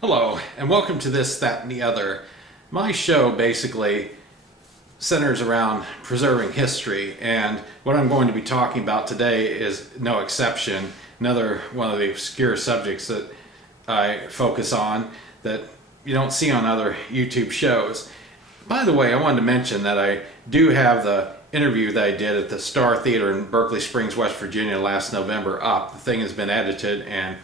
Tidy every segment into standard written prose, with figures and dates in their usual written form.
Hello, and welcome to This, That, and the Other. My show basically centers around preserving history, and what I'm going to be talking about today is no exception. Another one of the obscure subjects that I focus on that you don't see on other YouTube shows. By the way, I wanted to mention that I do have the interview that I did at the Star Theater in Berkeley Springs, West Virginia last November up. The thing has been edited, and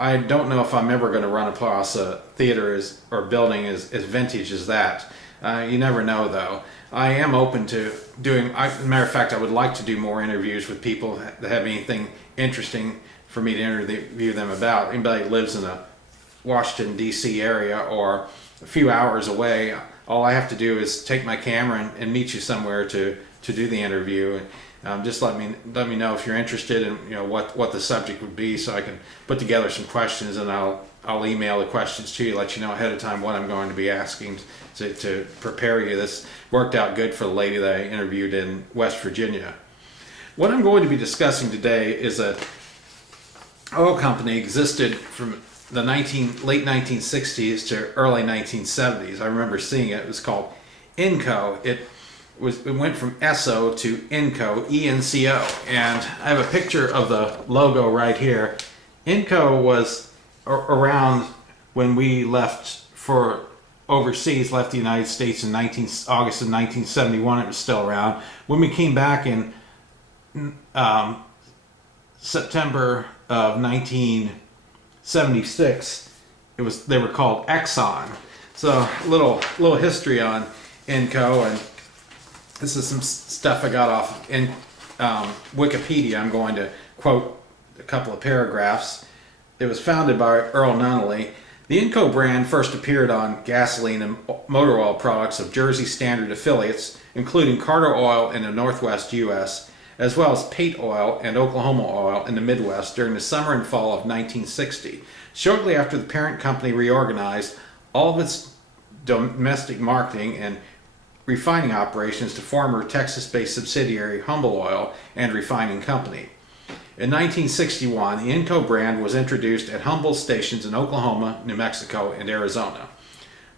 I don't know if I'm ever going to run across a theater or building as vintage as that. You never know, though. I am open to doing, as a matter of fact, I would like to do more interviews with people that have anything interesting for me to interview them about. Anybody that lives in the Washington, D.C. area or a few hours away, all I have to do is take my camera and meet you somewhere to do the interview. Just let me know if you're interested in what the subject would be, so I can put together some questions, and I'll email the questions to you, let you know ahead of time what I'm going to be asking to prepare you. This worked out good for the lady that I interviewed in West Virginia. What I'm going to be discussing today is a oil company existed from the late 1960s to early 1970s. I remember seeing it. It was called Enco. It went from Esso to Enco, E-N-C-O, and I have a picture of the logo right here. Enco was around when we left for overseas, left the United States in August of 1971. It was still around. When we came back in September of 1976, they were called Exxon. So a little history on Enco, and this is some stuff I got off in Wikipedia. I'm going to quote a couple of paragraphs. It was founded by Earl Nunnally. The Enco brand first appeared on gasoline and motor oil products of Jersey Standard affiliates, including Carter Oil in the Northwest U.S., as well as Pate Oil and Oklahoma Oil in the Midwest during the summer and fall of 1960. Shortly after the parent company reorganized all of its domestic marketing and refining operations to former Texas-based subsidiary Humble Oil and Refining Company. In 1961, the Enco brand was introduced at Humble stations in Oklahoma, New Mexico, and Arizona.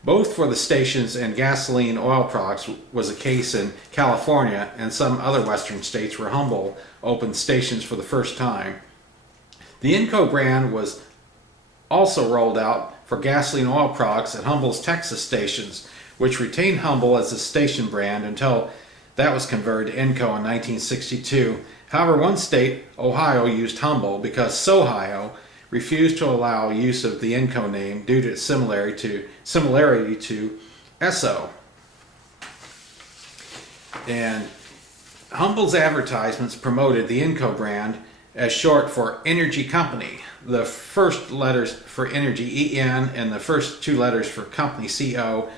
Both for the stations and gasoline oil products was the case in California and some other western states where Humble opened stations for the first time. The Enco brand was also rolled out for gasoline oil products at Humble's Texas stations, which retained Humble as the station brand until that was converted to Enco in 1962. However, one state, Ohio, used Humble because Sohio refused to allow use of the Enco name due to its similarity to Esso. And Humble's advertisements promoted the Enco brand as short for Energy Company. The first letters for Energy, E-N, and the first two letters for Company, C-O,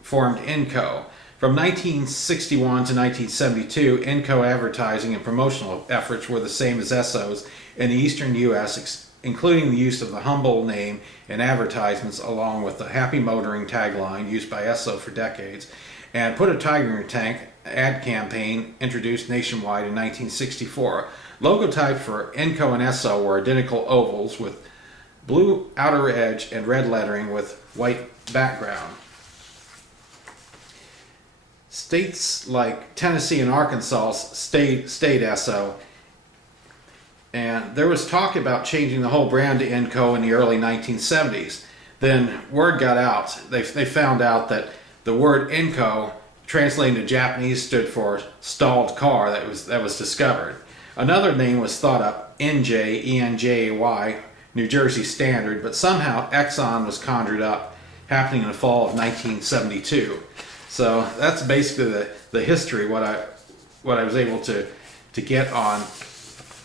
formed Enco. From 1961 to 1972, Enco advertising and promotional efforts were the same as Esso's in the eastern U.S., including the use of the Humble name in advertisements along with the Happy Motoring tagline used by Esso for decades, and Put a Tiger in Your Tank ad campaign introduced nationwide in 1964. Logotypes for Enco and Esso were identical ovals with blue outer edge and red lettering with white background. States like Tennessee and Arkansas stayed Esso, and there was talk about changing the whole brand to Enco in the early 1970s. Then word got out. They found out that the word Enco, translated to Japanese, stood for stalled car. That was discovered. Another name was thought up, NJ, E-N-J-A-Y, New Jersey Standard, but somehow Exxon was conjured up, happening in the fall of 1972. So that's basically the history, what I was able to get on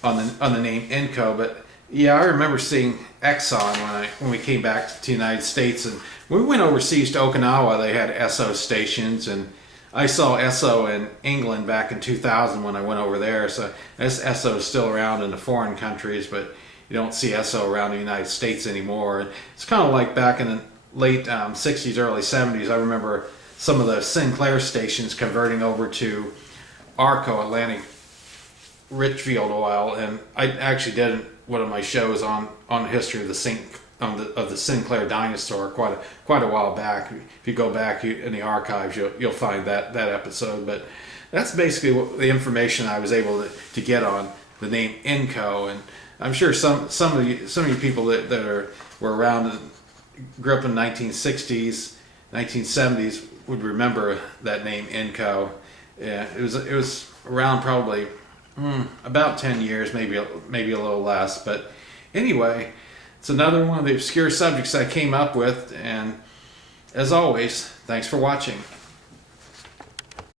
the name Enco. But yeah, I remember seeing Exxon when we came back to the United States, and when we went overseas to Okinawa, they had Esso stations, and I saw Esso in England back in 2000 when I went over there. So Esso is still around in the foreign countries, but you don't see Esso around the United States anymore. It's kind of like back in the late 60s, early 70s. I remember some of the Sinclair stations converting over to ARCO, Atlantic Richfield Oil, and I actually did one of my shows on the history of the of the Sinclair dinosaur quite a while back. If you go back in the archives, you'll find that episode. But that's basically what the information I was able to get on the name Inco. And I'm sure some of you people that were around and grew up in the 1960s, 1970s would remember that name Inco. Yeah, it was around probably about 10 years, maybe a little less. But anyway, it's another one of the obscure subjects I came up with, and as always, thanks for watching.